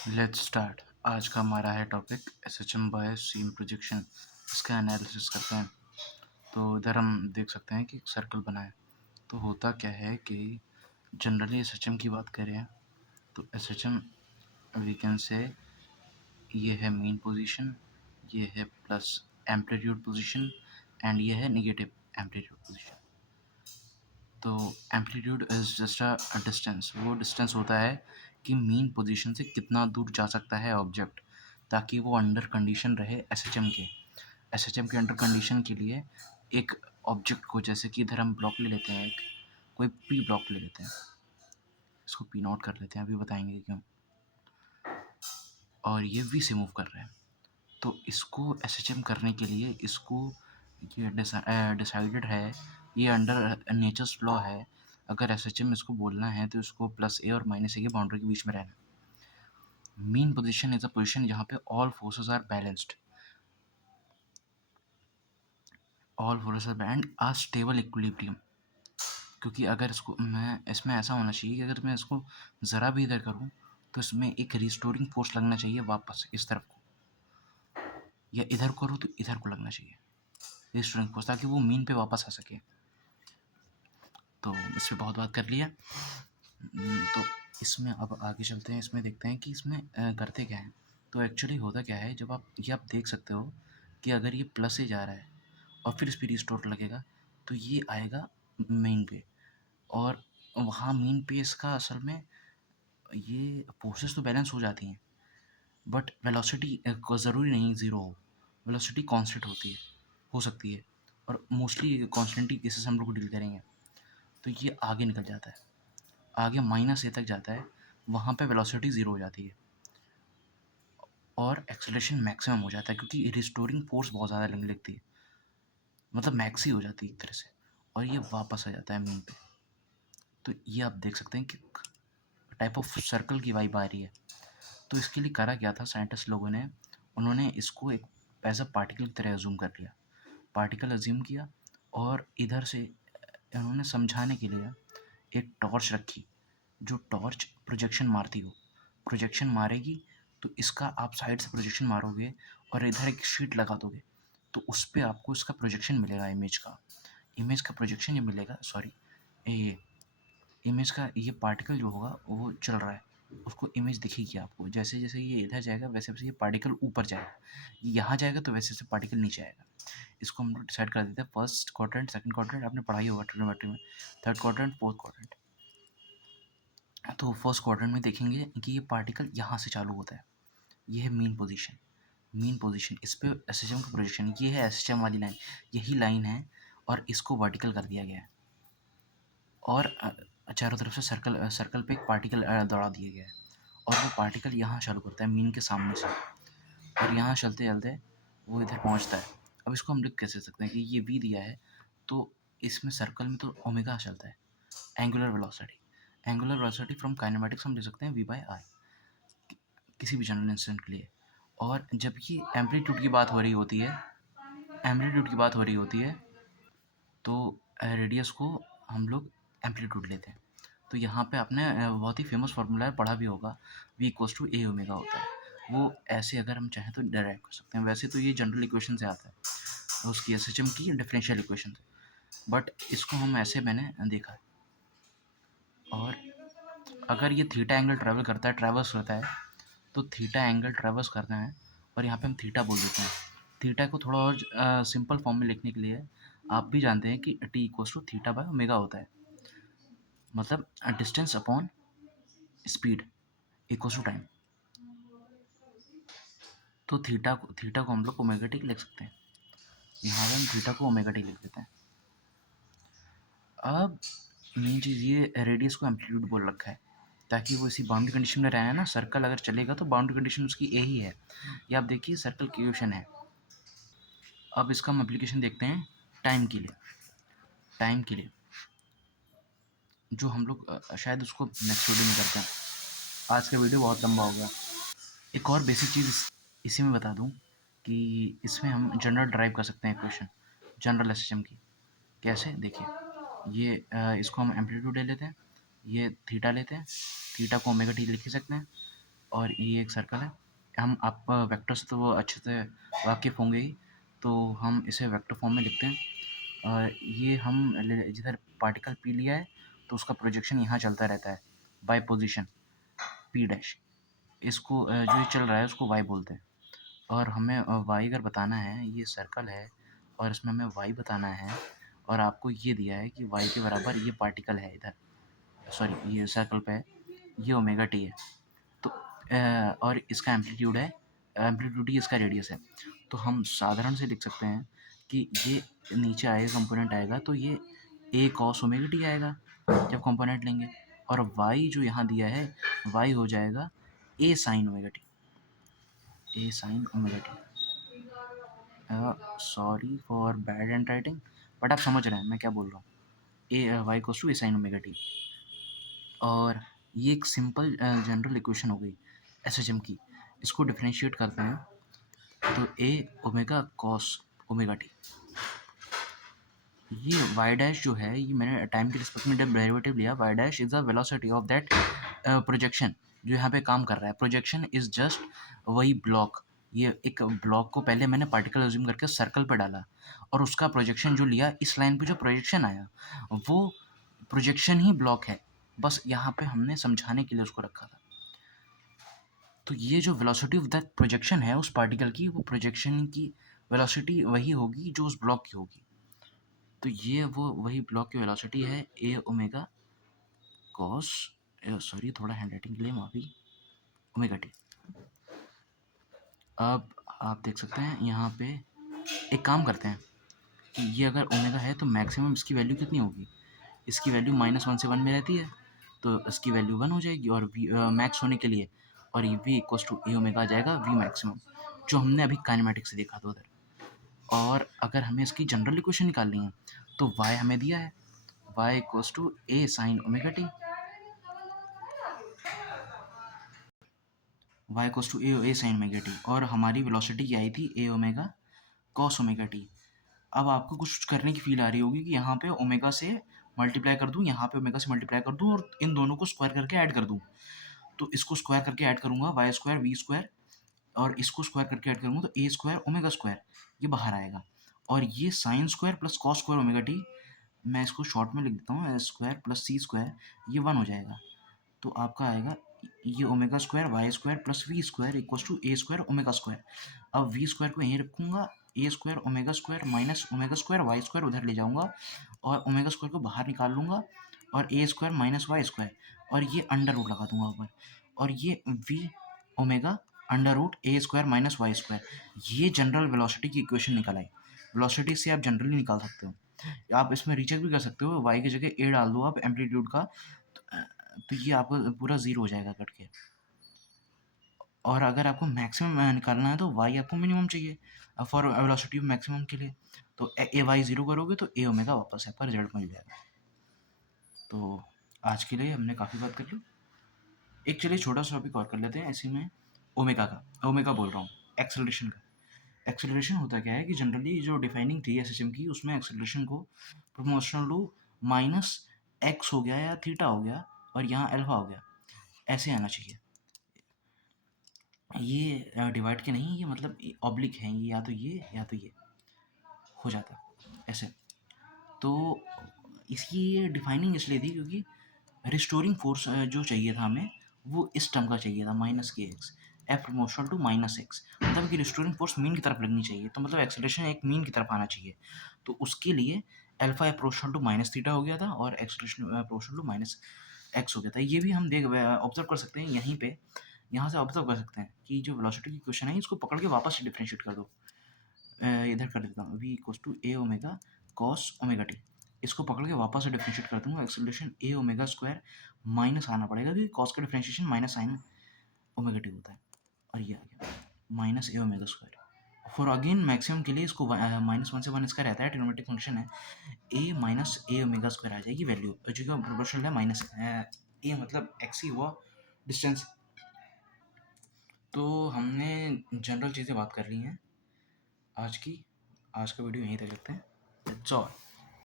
Let's start. आज का हमारा है टॉपिक एसएचएम बाय सीम प्रोजेक्शन। इसका एनालिसिस करते हैं। तो इधर हम देख सकते हैं कि एक सर्कल बना है। तो होता क्या है कि जनरली एसएचएम की बात करें तो एसएचएम वी कैन से ये है मीन पोजीशन, ये है प्लस एम्पलीट्यूड पोजीशन एंड ये है नेगेटिव एम्पलीट्यूड पोजीशन। तो amplitude is just a distance. वो डिस्टेंस होता है कि मीन पोजीशन से कितना दूर जा सकता है ऑब्जेक्ट, ताकि वो अंडर कंडीशन रहे एसएचएम के अंडर कंडीशन के लिए एक ऑब्जेक्ट को, जैसे कि इधर हम ब्लॉक ले लेते हैं, एक कोई पी ब्लॉक ले लेते हैं, इसको पी नोट कर लेते हैं, अभी बताएंगे क्यों। और ये वी से मूव कर रहे हैं। तो इसको एसएचएम करने के लिए इसको ये डिसाइडेड है, ये अंडर नेचर्स लॉ है। अगर एसएचएम इसको बोलना है तो इसको प्लस ए और माइनस ए की बाउंड्री के बीच में रहना। Mean position is a position जहाँ पे all forces are balanced, all forces are and a stable equilibrium. क्योंकि अगर इसमें ऐसा होना चाहिए कि अगर मैं इसको ज़रा भी इधर करूँ तो इसमें एक रिस्टोरिंग फोर्स लगना चाहिए वापस इस तरफ को, या इधर करूँ तो इधर को लगना चाहिए रिस्टोरिंग फोर्स, ताकि वो मीन पे वापस आ सके। तो इस पर बहुत बात कर लिया। तो इसमें अब आगे चलते हैं, इसमें देखते हैं कि इसमें करते क्या है। तो एक्चुअली होता क्या है, जब आप देख सकते हो कि अगर ये प्लस से जा रहा है और फिर इस पर रिस्टोर लगेगा तो ये आएगा मेन पे, और वहाँ मेन पे इसका असल में ये फोर्सेस तो बैलेंस हो जाती हैं, बट वेलोसिटी को ज़रूरी नहीं ज़ीरो हो, वेलोसिटी कांस्टेंट होती है, हो सकती है, और मोस्टली कांस्टेंट ही केसेस हम लोग डील करेंगे। तो ये आगे निकल जाता है, आगे माइनस ए तक जाता है, वहाँ पे वेलोसिटी ज़ीरो हो जाती है और एक्सेलरेशन मैक्सिमम हो जाता है, क्योंकि रिस्टोरिंग फोर्स बहुत ज़्यादा लगती है, मतलब मैक्स ही हो जाती है एक तरह से, और ये वापस आ जाता है मीन पे। तो ये आप देख सकते हैं कि टाइप ऑफ सर्कल की वाइब आ रही है। तो इसके लिए करा क्या था साइंटिस्ट लोगों ने, उन्होंने इसको एक एज अ पार्टिकल की तरह अज्यूम कर लिया, पार्टिकल अज्यूम किया, और इधर से उन्होंने समझाने के लिए एक टॉर्च रखी, जो टॉर्च प्रोजेक्शन मारती हो, प्रोजेक्शन मारेगी तो इसका आप साइड से प्रोजेक्शन मारोगे और इधर एक शीट लगा दोगे, तो उस पर आपको इसका प्रोजेक्शन मिलेगा, इमेज का प्रोजेक्शन ये मिलेगा। सॉरी, ये इमेज का ये पार्टिकल जो होगा वो चल रहा है, उसको इमेज दिखेगी आपको, जैसे जैसे ये इधर जाएगा वैसे वैसे ये पार्टिकल ऊपर जाएगा, ये यहाँ जाएगा तो वैसे वैसे पार्टिकल नीचे आएगा। इसको हम लोग डिसाइड कर देते हैं फर्स्ट क्वाड्रेंट, सेकंड क्वाड्रेंट, आपने पढ़ाई होगा ट्रिग्नोमेट्री में, थर्ड क्वाड्रेंट, फोर्थ क्वाड्रेंट। तो फर्स्ट क्वाड्रेंट में देखेंगे कि ये पार्टिकल यहाँ से चालू होता है, ये है मेन पोजीशन, इस पे एसएचएम का प्रोजेक्शन, ये है एसएचएम वाली लाइन, यही लाइन है, और इसको वर्टिकल कर दिया गया है, और चारों तरफ से सर्कल पे एक पार्टिकल दौड़ा दिया गया है, और वो पार्टिकल यहाँ चालू करता है मीन के सामने से, और यहाँ चलते चलते वो इधर पहुँचता है। अब इसको हम लोग कैसे सकते हैं कि ये वी दिया है, तो इसमें सर्कल में तो ओमेगा चलता है, एंगुलर वेलोसिटी फ्रॉम काइनेमेटिक्स हम ले सकते हैं वी बाई आई, किसी भी जनरल इंस्टेंट के लिए। और जब ये एम्पलीट्यूड की बात हो रही होती है, तो रेडियस को हम लोग एम्पलीट्यूड लेते हैं। तो यहाँ पे आपने बहुत ही फेमस फार्मूला पढ़ा भी होगा, v equals to A omega होता है, वो ऐसे अगर हम चाहें तो डेराइव कर सकते हैं। वैसे तो ये जनरल इक्वेशन से आता है, उसकी एसएचएम की डिफरेंशियल इक्वेशन से, बट इसको हम ऐसे मैंने देखा है। और अगर ये थीटा एंगल ट्रैवर्स करता है, तो थीटा एंगल ट्रैवर्स करना है, और यहाँ पे हम थीटा बोल देते हैं। थीटा को थोड़ा और सिंपल फॉर्म में लिखने के लिए आप भी जानते हैं कि T equals to theta by omega होता है, मतलब distance upon speed equals to time. तो थीटा को हम लोग ओमेगा टी लिख सकते हैं, यहाँ पे हम थीटा को ओमेगा टी लिख देते हैं। अब मेन चीज़ ये रेडियस को एम्पलीट्यूड बोल रखा है, ताकि वो इसी बाउंड्री कंडीशन में रहे ना, सर्कल अगर चलेगा तो बाउंड्री कंडीशन उसकी ए ही है। ये आप देखिए सर्कल की इक्वेशन है। अब इसका हम एप्लीकेशन देखते हैं टाइम के लिए, जो हम लोग शायद उसको नेक्स्ट वीडियो में करते हैं, आज का वीडियो बहुत लंबा हो गया। एक और बेसिक चीज़ इसी में बता दूं कि इसमें हम जनरल ड्राइव कर सकते हैं इक्वेशन, जनरल एसएचएम की। कैसे, देखिए, ये इसको हम एम्पलीट्यूड ले लेते हैं, ये थीटा लेते हैं, थीटा को ओमेगा टी लिख सकते हैं, और ये एक सर्कल है। हम आप वेक्टर से तो वो अच्छे से वाकिफ़ होंगे ही, तो हम इसे वेक्टर फॉर्म में लिखते हैं। ये हम जिधर पार्टिकल पी लिया है तो उसका प्रोजेक्शन यहाँ चलता रहता है बाय पोजीशन पी डैश। इसको जो ये चल रहा है उसको वाई बोलते हैं। और हमें वाई अगर बताना है, ये सर्कल है और इसमें हमें वाई बताना है, और आपको ये दिया है कि वाई के बराबर ये पार्टिकल है इधर, सॉरी ये सर्कल पे है, ये ओमेगा टी है। तो और इसका एम्पलीट्यूड है, एम्पलीट्यूड ही इसका रेडियस है। तो हम साधारण से लिख सकते हैं कि ये नीचे आएगा, कंपोनेंट आएगा तो ये ए कॉस ओमेगा टी आएगा जब कंपोनेंट लेंगे, और वाई जो यहाँ दिया है वाई हो जाएगा A sine omega T, A sine omega T. Sorry for bad handwriting, but आप समझ रहे हैं मैं क्या बोल रहा हूँ। A Y cos to A sine omega T. और ये एक सिंपल जनरल इक्वेशन हो गई एसएचएम की। इसको डिफरेंशिएट करते हैं तो ए ओमेगा कॉस ओमेगा टी। ये वाई डैश जो है, ये मैंने टाइम के रिस्पेक्ट में जब डेरिवेटिव लिया, Y dash is the velocity of that projection जो यहाँ पे काम कर रहा है। प्रोजेक्शन इज़ जस्ट वही ब्लॉक, ये एक ब्लॉक को पहले मैंने पार्टिकल अज्यूम करके सर्कल पे डाला, और उसका प्रोजेक्शन जो लिया, इस लाइन पे जो प्रोजेक्शन आया वो प्रोजेक्शन ही ब्लॉक है, बस यहाँ पे हमने समझाने के लिए उसको रखा था। तो ये जो वेलोसिटी ऑफ दैट प्रोजेक्शन है उस पार्टिकल की, वो प्रोजेक्शन की वेलोसिटी वही होगी जो उस ब्लॉक की होगी। तो ये वो वही ब्लॉक की वेलोसिटी है ए ओमेगा कॉस, सॉरी थोड़ा हैंड राइटिंग के लिए माफ़ी, ओमेगा टी। अब आप देख सकते हैं यहाँ पे एक काम करते हैं कि ये अगर ओमेगा है तो मैक्सिमम इसकी वैल्यू कितनी होगी, इसकी वैल्यू -1 से 1 में रहती है, तो इसकी वैल्यू 1 हो जाएगी, और वी मैक्स होने के लिए, और ये V equals to A omega आ जाएगा वी मैक्सिमम, जो हमने अभी काइनेमेटिक से देखा था उधर। और अगर हमें इसकी जनरल इक्वेशन निकालनी है तो y हमें दिया है, y equals to A sine omega T, y equals to A sine omega T, और हमारी वेलोसिटी क्या आई थी, A omega cos omega T. अब आपको कुछ करने की फील आ रही होगी कि यहाँ पे ओमेगा से मल्टीप्लाई कर दूँ, यहाँ पे ओमेगा से मल्टीप्लाई कर दूँ, और इन दोनों को स्क्वायर करके ऐड कर दूँ। तो इसको स्क्वायर करके ऐड करूँगा, वाई स्क्वायर वी स्क्वायर, और इसको स्क्वायर करके ऐड करूँगा तो ए स्क्वायर ओमेगा स्क्वायर ये बाहर आएगा, और ये sine square plus cos square omega T, मैं इसको शॉर्ट में लिख देता हूँ, S square plus C square, ये 1 हो जाएगा। तो आपका आएगा ये omega square Y square plus V square equals to A square omega square. अब वी स्क्वायर को यहीं रखूँगा, A square omega square minus omega square Y square उधर ले जाऊँगा, और ओमेगा स्क्वायर को बाहर निकाल लूँगा, और A square minus Y square, और ये अंडर रूट लगा दूँगा ऊपर, और ये V omega under root A square minus Y square. ये जनरल वेलोसिटी की इक्वेशन निकल आई। वेलोसिटी से आप जनरली निकाल सकते हो, आप इसमें रीचेक भी कर सकते हो, वाई की जगह ए डाल दो आप एम्पलीट्यूड का, तो ये आपको पूरा ज़ीरो हो जाएगा कट के। और अगर आपको मैक्सिमम निकालना है तो वाई आपको मिनिमम चाहिए फॉर वेलोसिटी ऑफ मैक्सिमम के लिए, तो ए वाई ज़ीरो करोगे तो ए ओमेगा वापस आपका रिजल्ट मिल जाएगा। तो आज के लिए हमने काफ़ी बात कर ली। एक चलिए छोटा सा टॉपिक और कर लेते हैं इसी में, ओमेगा का, ओमेगा बोल रहा हूँ, एक्सेलरेशन का। एक्सेलरेशन होता क्या है कि जनरली जो डिफाइनिंग थी एसएचएम की, उसमें एक्सेलरेशन को प्रोपोर्शनल टू माइनस एक्स हो गया या थीटा हो गया, और यहाँ अल्फा हो गया, ऐसे आना चाहिए। ये डिवाइड के नहीं, ये मतलब ऑब्लिक है, ये या तो ये हो जाता ऐसे। तो इसकी डिफाइनिंग इसलिए थी क्योंकि रिस्टोरिंग फोर्स जो चाहिए था हमें, वो इस टर्म का चाहिए था, minus K X, F proportional to minus X, मतलब कि रिस्टोरिंग फोर्स मीन की तरफ लगनी चाहिए, तो मतलब एक्सेलरेशन एक मीन की तरफ आना चाहिए। तो उसके लिए alpha F proportional to minus theta हो गया था, और acceleration proportional to minus X हो गया था। ये भी हम देख ऑब्जर्व कर सकते हैं यहीं पे, यहाँ से ऑब्जर्व कर सकते हैं कि जो वेलोसिटी की क्वेश्चन है इसको पकड़ के वापस से डिफरेंशिएट कर दो। इधर कर देता हूँ, V equals to A omega cos omega T, इसको पकड़ के वापस से डिफरेंशिएट कर दूंगा, acceleration A omega square minus आना पड़ेगा क्योंकि कॉस का differentiation minus sine omega T होता है, और ये आ गया minus A omega square. For again maximum के लिए इसको -1 से 1 इसका रहता है, ट्रिग्नोमेट्रिक फंक्शन है, ए माइनस ए ओमेगा स्क्वायर आ जाएगी वैल्यू, जो कि प्रोपोर्शनल है माइनस ए, मतलब एक्स ही हुआ डिस्टेंस। तो हमने जनरल चीज़ें बात कर ली हैं आज की, आज का वीडियो यहीं तक रखते हैं। That's all.